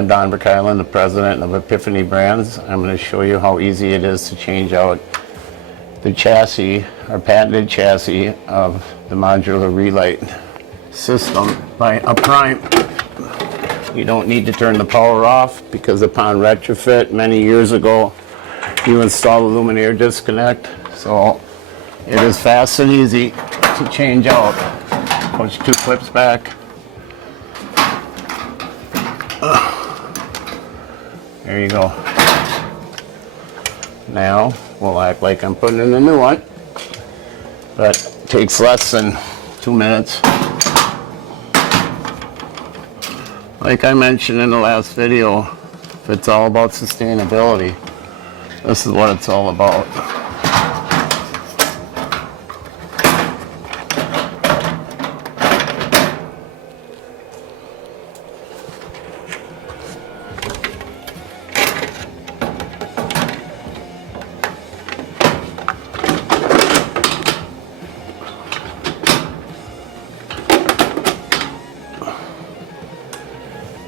I'm Don Berkylan, the president of Epiphany Brands. I'm going to show you how easy it is to change out the chassis, our patented chassis of the Modular ReLite system by APPRIME. You don't need to turn the power off because upon retrofit many years ago, you install the luminaire disconnect. So it is fast and easy to change out. Push two clips back. There you go. Now we'll act like I'm putting in a new one, but it takes less than 2 minutes. Like I mentioned in the last video, it's all about sustainability. This is what it's all about.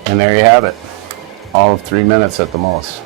And there you have it, all of 3 minutes at the most.